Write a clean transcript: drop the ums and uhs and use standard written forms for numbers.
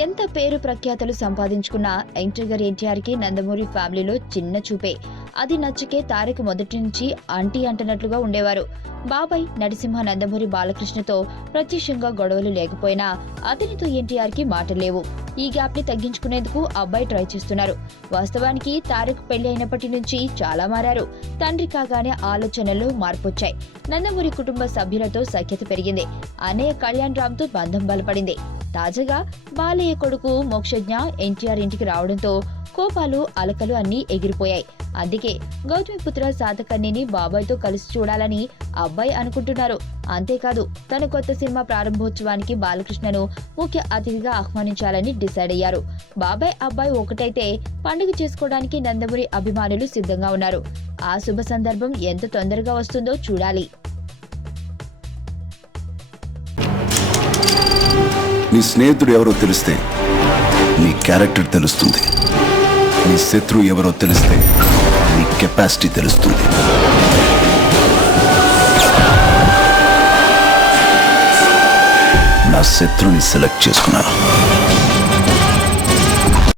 ఎంత పేరు ప్రఖ్యాతలు సంపాదించుకున్న యంగ్టర్ ఎన్టీఆర్కి నందమూరి ఫ్యామిలీలో చిన్న చూపే. అది నచ్చకే తారక్ మొదటి నుంచి ఆంటీ అంటున్నట్లుగా ఉండేవారు. బాబాయ్ నరసింహ నందమూరి బాలకృష్ణతో ప్రత్యక్షంగా గొడవలు లేకపోయినా అతనితో ఎన్టీఆర్కి మాటలు లేవు. ఈ గ్యాప్ ని తగ్గించుకునేందుకు అబ్బాయి ట్రై చేస్తున్నారు. వాస్తవానికి తారక్ పెళ్లి అయినప్పటి నుంచి చాలా మారారు. తండ్రి కాగానే ఆలోచనల్లో మార్పొచ్చాయి. నందమూరి కుటుంబ సభ్యులతో సఖ్యత పెరిగింది. అన్నయ్య కళ్యాణ్ రామ్ తో బంధం బలపడింది. తాజాగా బాలయ్య కొడుకు మోక్షజ్ఞ ఎన్టీఆర్ ఇంటికి రావడంతో కోపాలు అలకలు అన్నీ ఎగిరిపోయాయి. అందుకే గౌతమిపుత్ర సాతకర్ణిని బాబాయ్తో కలిసి చూడాలని అబ్బాయి అనుకుంటున్నారు. అంతేకాదు తన కొత్త సినిమా ప్రారంభోత్సవానికి బాలకృష్ణను ముఖ్య అతిథిగా ఆహ్వానించాలని డిసైడ్ అయ్యారు. బాబాయ్ అబ్బాయి ఒకటైతే పండుగ చేసుకోవడానికి నందమూరి అభిమానులు సిద్ధంగా ఉన్నారు. ఆ శుభ సందర్భం ఎంత తొందరగా వస్తుందో చూడాలి. నీ స్నేహితుడు ఎవరో తెలిస్తే నీ క్యారెక్టర్ తెలుస్తుంది. నీ శత్రువు ఎవరో తెలిస్తే నీ కెపాసిటీ తెలుస్తుంది. నా శత్రువుని సెలెక్ట్ చేసుకున్నాను.